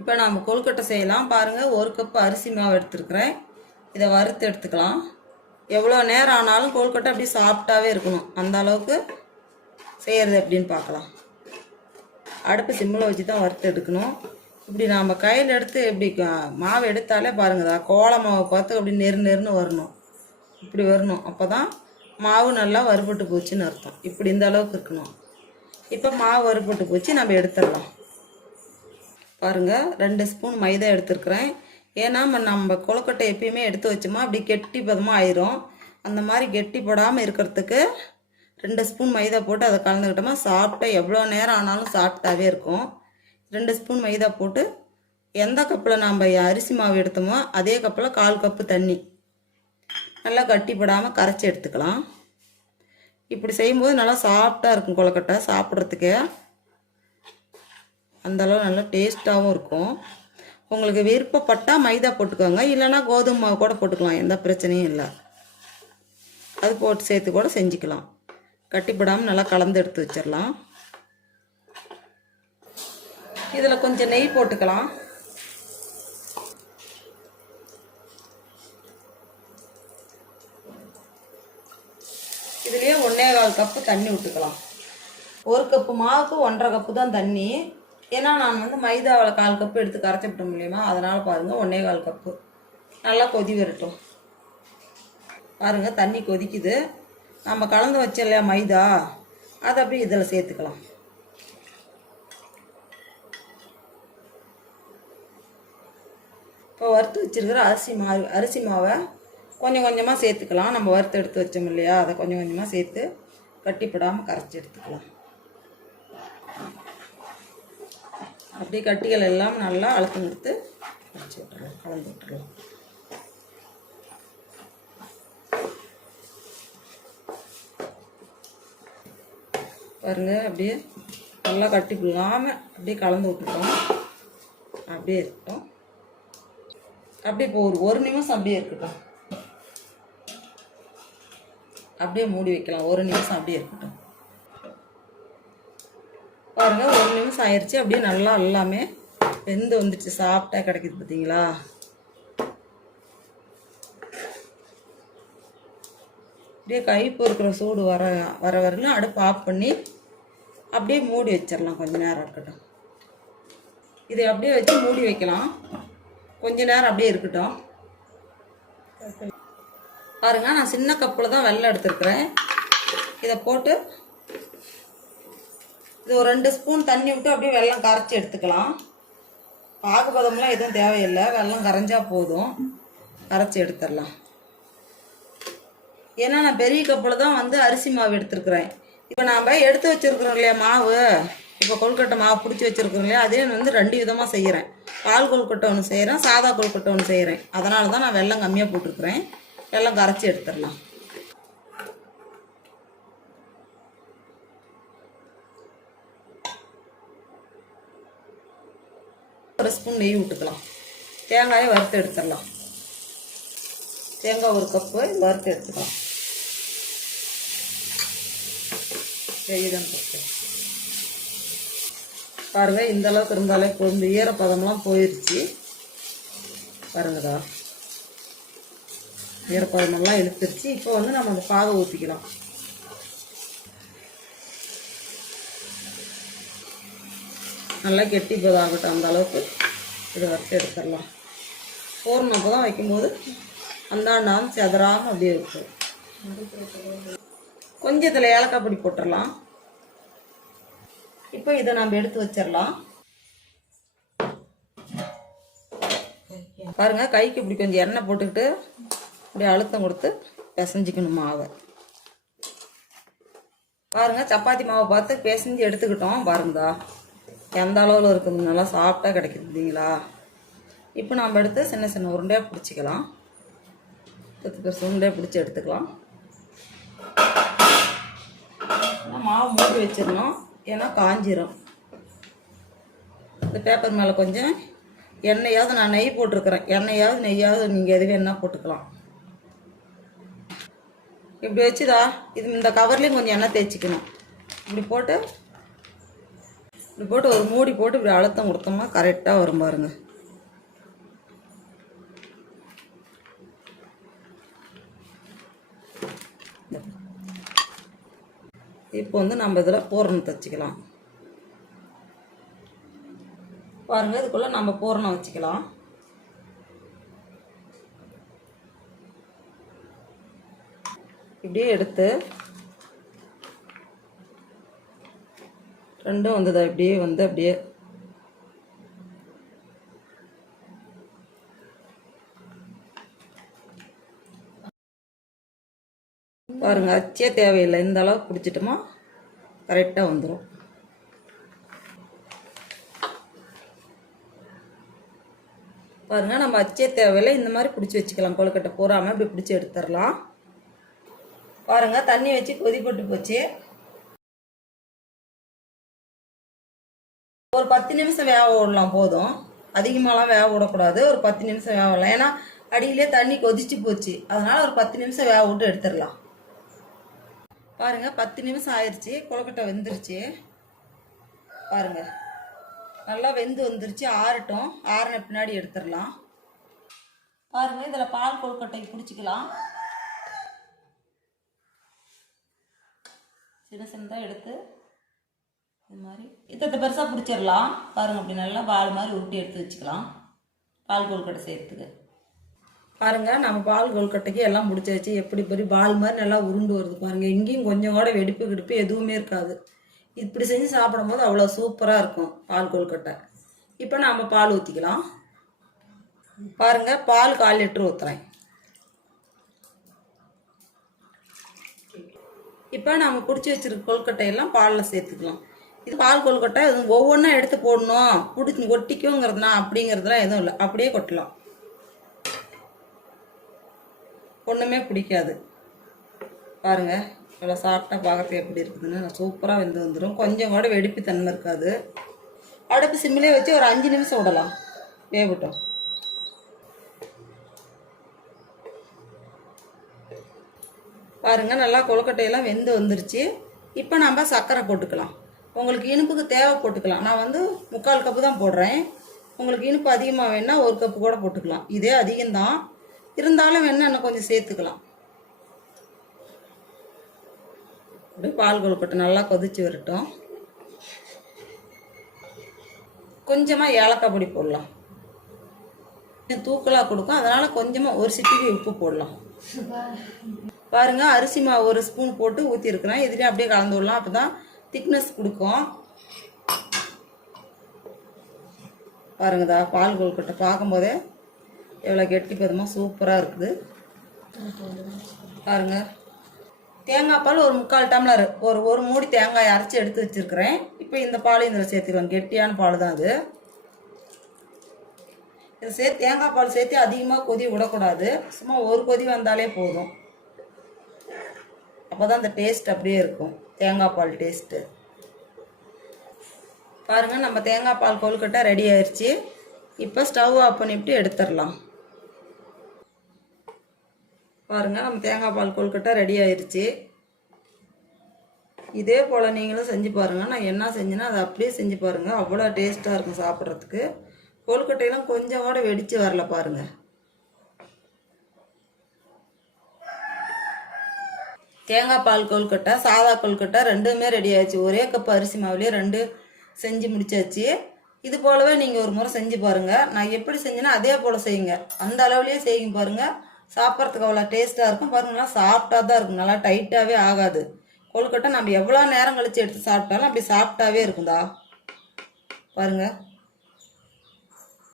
இப்போ நாம் கொழுக்கட்டை செய்யலாம். பாருங்கள் ஒரு கப் அரிசி மாவு எடுத்துருக்குறேன். இதை வறுத்து எடுத்துக்கலாம். எவ்வளோ நேரம் ஆனாலும் கொழுக்கட்டை அப்படியே சாஃப்டாகவே இருக்கணும். அந்த அளவுக்கு செய்கிறது எப்படின்னு பார்க்கலாம். அடுப்பு சிம்மில் வச்சு தான் வறுத்து எடுக்கணும். இப்படி நாம் கையில் எடுத்து இப்படி மாவு எடுத்தாலே பாருங்கதா கோல மாவை பார்த்து அப்படி நெரு நெருன்னு வரணும். இப்படி வரணும். அப்போ தான் மாவு நல்லா வறுபட்டு போச்சுன்னு அர்த்தம். இப்படி இந்த அளவுக்கு இருக்கணும். இப்போ மாவு வறுபட்டு போச்சு நம்ம எடுத்துடலாம். பாருங்கள் ரெண்டு ஸ்பூன் மைதா எடுத்துருக்குறேன். ஏன்னா நம்ம கொழுக்கட்டை எப்பயுமே எடுத்து வச்சோமா அப்படி கெட்டி பதமாக ஆயிரும். அந்த மாதிரி கெட்டி போடாமல் இருக்கிறதுக்கு ரெண்டு ஸ்பூன் மைதா போட்டு அதை கலந்துக்கிட்டோமா சாப்பிட்டா எவ்வளோ நேரம் ஆனாலும் சாப்பிட்டாவே இருக்கும். ரெண்டு ஸ்பூன் மைதா போட்டு எந்த கப்பில் நாம் அரிசி மாவு எடுத்தோமோ அதே கப்பில் கால் கப்பு தண்ணி. நல்லா கட்டிப்படாமல் கரைச்சி எடுத்துக்கலாம். இப்படி செய்யும்போது நல்லா சாஃப்டாக இருக்கும் கொழுக்கட்டை சாப்பிட்றதுக்கு. அந்த அளவு நல்லா டேஸ்ட்டாகவும் இருக்கும். உங்களுக்கு விருப்பப்பட்டால் மைதா போட்டுக்கோங்க. இல்லைன்னா கோதுமை மாவு கூட போட்டுக்கலாம். எந்த பிரச்சனையும் இல்லை. அது போட்டு சேர்த்து கூட செஞ்சுக்கலாம். கட்டிப்படாமல் நல்லா கலந்து எடுத்து வச்சிடலாம் இதில் கொஞ்சம் நெய் போட்டுக்கலாம். இதுலேயே ஒன்றே கால் கப்பு தண்ணி விட்டுக்கலாம் ஒரு கப்பு மாவுக்கு ஒன்றரை கப்பு தான் தண்ணி. ஏன்னா நான் வந்து மைதாவில் கால் கப்பு எடுத்து கரைச்சி விட்ட முடியுமா? அதனால் பாருங்கள் ஒன்றே கால் கப்பு நல்லா கொதி வரட்டும். பாருங்கள் தண்ணி கொதிக்குது. நம்ம கலந்து வச்ச இல்லையா மைதா? அதை அப்படியே இதில் சேர்த்துக்கலாம். இப்போ வறுத்து வச்சிருக்கிற அரிசி மாவு அரிசி மாவை கொஞ்சம் கொஞ்சமாக சேர்த்துக்கலாம். நம்ம வறுத்து எடுத்து வச்சோம் இல்லையா? அதை கொஞ்சம் கொஞ்சமாக சேர்த்து கட்டிப்படாமல் கரைச்சி எடுத்துக்கலாம். அப்படியே கட்டிகள் எல்லாம் நல்லா அழுத்தம் கொடுத்து வச்சு விட்டுறலாம் கலந்து விட்டுறலாம் பாருங்கள் அப்படியே நல்லா கட்டி இல்லாமல் அப்படியே கலந்து விட்டுட்டோம். அப்படியே இருக்கட்டும். அப்படியே இப்போ ஒரு ஒரு நிமிஷம் அப்படியே இருக்கட்டும். அப்படியே மூடி வைக்கலாம். ஒரு நிமிஷம் அப்படியே இருக்கட்டும். பாருங்க ஒரு நிமிஷம் ஆயிடுச்சு அப்படியே நல்லா எல்லாமே வெந்து வந்துடுச்சு. சாப்பிட்டா கிடைக்குது பார்த்தீங்களா அப்படியே கை பொறுக்கிற சூடு வர வர வரலும் அடுப்பு ஆஃப் பண்ணி அப்படியே மூடி வச்சிடலாம். கொஞ்ச நேரம் இருக்கட்டும். இதை அப்படியே வச்சு மூடி வைக்கலாம். கொஞ்ச நேரம் அப்படியே இருக்கட்டும். பாருங்க நான் சின்ன கப்பில் தான் வெள்ளம் எடுத்துருக்குறேன். இதை போட்டு இது ஒரு ரெண்டு ஸ்பூன் தண்ணி விட்டு அப்படியே வெள்ளம் கரைச்சி எடுத்துக்கலாம். பாகுபதம்லாம் எதுவும் தேவையில்லை. வெள்ளம் கரைஞ்சா போதும். கரைச்சி எடுத்துடலாம். ஏன்னா நான் பெரிய கப்பில் தான் வந்து அரிசி மாவு எடுத்துருக்குறேன். இப்போ நாம் எடுத்து வச்சுருக்குறோம் இல்லையா மாவு? இப்போ கொழுக்கட்டை மாவு பிடிச்சி வச்சுருக்கோம் இல்லையா? அதே வந்து ரெண்டு விதமாக செய்கிறேன் பால் கொழுக்கட்டை ஒன்று செய்கிறேன் சாதா கொழுக்கட்டை ஒன்று செய்கிறேன் அதனால தான் நான் வெள்ளம் கம்மியாக போட்டிருக்கிறேன். வெள்ளம் கரைச்சி எடுத்துடலாம். ஒரு ஸ்பூன் நெய் விட்டுக்கலாம் தேங்காயை வறுத்து எடுத்துடலாம். தேங்காய் ஒரு கப்பு வறுத்து எடுத்துக்கலாம். செய்தான் கப்பு பாருங்க இந்த அளவுக்கு இருந்தாலே போதும். இந்த ஈரப்பதம்லாம் போயிடுச்சு பாருங்கதா ஈரப்பதமெல்லாம் இழுத்துருச்சு. இப்போ வந்து நம்ம அந்த பாகை ஊற்றிக்கலாம் நல்லா கெட்டி போதாகட்டும் ஆகட்டும் அந்த அளவுக்கு. இதை வறுத்து எடுத்துடலாம். பூர்ணம் அப்போ தான் வைக்கும்போது அந்தாண்டாம் செதறாமல் அப்படியே இருக்கும் கொஞ்சம் இதில் ஏலக்காய் பொடி போட்டுடலாம். இப்போ இதை நம்ம எடுத்து வச்சிடலாம். பாருங்கள் கைக்கு இப்படி கொஞ்சம் எண்ணெய் போட்டுக்கிட்டு இப்படி அழுத்தம் கொடுத்து பிசைஞ்சிக்கணும் மாவை பாருங்க சப்பாத்தி மாவை பார்த்து பிசைஞ்சு எடுத்துக்கிட்டோம் பாருங்கதா. எந்த அளவில் இருக்குது? நல்லா சாஃப்டாக கிடைக்குது இல்லைங்களா இப்போ நம்ம எடுத்து சின்ன சின்ன உருண்டையாக பிடிச்சிக்கலாம். பத்து பெருசு உருண்டையாக பிடிச்சி எடுத்துக்கலாம். மாவு மூடி வச்சிடணும். ஏன்னா காஞ்சிரும். இந்த பேப்பர் மேலே கொஞ்சம் எண்ணெயாவது நான் நெய் போட்டிருக்கிறேன். எண்ணெயாவது நெய்யாவது நீங்கள் எது வேணால் போட்டுக்கலாம். இப்படி வச்சுதா இது இந்த கவர்லேயும் கொஞ்சம் எண்ணெய் தேய்ச்சிக்கணும். இப்படி போட்டு இப்படி போட்டு ஒரு மூடி போட்டு இப்படி அழுத்தம் கொடுத்தோம்னா கரெக்டாக வரும் பாருங்க. இப்போ வந்து நம்ம இதில் பூரணம் தச்சுக்கலாம். பாருங்க இதுக்குள்ளே நம்ம பூரணம் வச்சுக்கலாம். இப்படியே எடுத்து ரெண்டும் வந்தது? அப்படியே வந்து அப்படியே. பாருங்க அச்சே தேவையில்லை. இந்த அளவுக்கு பிடிச்சிட்டோமா கரெக்டாக வந்துடும் பாருங்க நம்ம அச்சே தேவையில்லை. இந்த மாதிரி பிடிச்சி வச்சுக்கலாம் கொழுக்கட்டை பூராமல் இப்படி பிடிச்சி எடுத்துடலாம். பாருங்க தண்ணி வச்சு கொதிப்பட்டு போச்சு. பத்து நிமிஷம் வேக விடலாம் போதும். அதிகமாகலாம் வேக விடக்கூடாது. ஒரு பத்து நிமிஷம் வேக விடலாம். ஏன்னா அடியிலே தண்ணி கொதிச்சு போச்சு. அதனால் ஒரு பத்து நிமிஷம் வேக விட்டு எடுத்துடலாம். பாருங்கள் பத்து நிமிஷம் ஆயிடுச்சு கொழுக்கட்டை வெந்துருச்சு. பாருங்கள் நல்லா வெந்து வந்துருச்சு. ஆறட்டும். ஆறின பின்னாடி எடுத்துடலாம். பாருங்கள் இதில் பால் கொழுக்கட்டை பிடிச்சிக்கலாம். சின்ன சின்னதாக எடுத்து இது மாதிரி. இத்தத்தை பெருசாக பிடிச்சிடலாம் பாருங்கள் அப்படி நல்லா பால் மாதிரி உருட்டி எடுத்து வச்சுக்கலாம். பால் கொழுக்கட்டை செய்கிறதுக்கு பாருங்க நம்ம பால் கொழுக்கட்டைக்கு எல்லாம் முடிச்சாச்சு எப்படி பெரிய பால் மாதிரி நல்லா உருண்டு வருது பாருங்கள் எங்கேயும் கொஞ்சம் கூட வெடிப்பு கிடிப்பு எதுவுமே இருக்காது. இப்படி செஞ்சு சாப்பிடும்போது அவ்வளோ சூப்பராக இருக்கும் பால் கொழுக்கட்டை. இப்போ நாம் பால் ஊற்றிக்கலாம் பாருங்கள் பால் கால் லிட்டர் ஊற்றுறேன் இப்போ நம்ம பிடிச்சி வச்சிருக்க கொழுக்கட்டையெல்லாம் பாலில் சேர்த்துக்கலாம். இது பால் கொழுக்கட்டை இது ஒவ்வொன்றா எடுத்து போடணும். பிடிச்சி ஒட்டிக்குங்கிறதுனா அப்படிங்கிறதுலாம் எதுவும் இல்லை. அப்படியே கொட்டலாம். ஒன்றுமே பிடிக்காது. பாருங்கள் நல்லா சாப்பிட்டா பார்க்கறது எப்படி இருக்குதுன்னு சூப்பராக வெந்து வந்துடும் கொஞ்சம் கூட வெடிப்பு தன்மை இருக்காது. அடுப்பு சிம்மிலே வச்சு ஒரு அஞ்சு நிமிஷம் விடலாம். வேகட்டும். பாருங்கள் நல்லா கொழுக்கட்டையெல்லாம் வெந்து வந்துருச்சு. இப்போ நம்ம சர்க்கரை போட்டுக்கலாம். உங்களுக்கு இனிப்புக்கு தேவை போட்டுக்கலாம். நான் வந்து முக்கால் கப்பு தான் போடுறேன். உங்களுக்கு இனிப்பு அதிகமாக வேணால் ஒரு கப்பு கூட போட்டுக்கலாம். இதே அதிகம்தான். இருந்தாலும் வேணால் இன்னும் கொஞ்சம் சேர்த்துக்கலாம். அப்படியே பால் கொழுக்கட்டை நல்லா கொதிச்சு வரட்டும். கொஞ்சமாக ஏலக்காய் பொடி போடலாம். தூக்கலாக கொடுக்கும். அதனால் கொஞ்சமாக ஒரு சிட்டிக்கு உப்பு போடலாம். பாருங்க அரிசி மாவு ஒரு ஸ்பூன் போட்டு ஊற்றிருக்கிறேன் இதுலேயும் அப்படியே கலந்து விடலாம். அப்போ தான் திக்னஸ் கொடுக்கும். பாருங்கதா பால் கொழுக்கட்டை பார்க்கும்போதே எவ்வளோ கெட்டி பதமாக சூப்பராக இருக்குது. பாருங்க. தேங்காய் பால் ஒரு முக்கால் டம்ளர் ஒரு ஒரு மூடி தேங்காய் அரைச்சி எடுத்து வச்சிருக்கிறேன். இப்போ இந்த பாலையும் இதில் சேர்த்துருவேன் கெட்டியான பால் தான் அது. இதை சேர்த்து தேங்காய் பால் சேர்த்து அதிகமாக கொதி விடக்கூடாது. சும்மா ஒரு கொதி வந்தாலே போதும். அப்போ தான் அந்த டேஸ்ட் அப்படியே இருக்கும். தேங்காய் பால் டேஸ்ட்டு பாருங்கள் நம்ம தேங்காய் பால் கொழுக்கட்டை ரெடி ஆயிடுச்சு இப்போ ஸ்டவ் ஆஃப் பண்ணிவிட்டு எடுத்துடலாம். பாருங்கள் நம்ம தேங்காய் பால் கொழுக்கட்டை ரெடி ஆயிடுச்சு இதே போல் நீங்களும் செஞ்சு பாருங்கள் நான் என்ன செஞ்சேன்னா அதை அப்படியே செஞ்சு பாருங்கள் அவ்வளோ டேஸ்ட்டாக இருக்கும் சாப்பிட்றதுக்கு. கொழுக்கட்டையெல்லாம் கொஞ்சம் கூட வெடித்து வரல பாருங்கள் தேங்காய் பால் கொழுக்கட்டை சாதா கொழுக்கட்டை ரெண்டுமே ரெடி ஆயிடுச்சு. ஒரே கப் அரிசி மாவுலேயே ரெண்டு செஞ்சு முடிச்சாச்சு. இது போலவே நீங்கள் ஒரு முறை செஞ்சு பாருங்கள் நான் எப்படி செஞ்சேன்னா அதே போல் செய்யுங்க. அந்த அளவுலேயே செய்யுங்க பாருங்கள் சாப்பிட்றதுக்கு அவ்வளோ டேஸ்ட்டாக இருக்கும். பாருங்களா சாப்பிட்டா தான் இருக்கும். நல்லா டைட்டாகவே ஆகாது. கொழுக்கட்டை நம்ம எவ்வளோ நேரம் கழித்து எடுத்து சாப்பிட்டாலும் அப்படி சாப்பிட்டாவே இருக்குதா பாருங்கள்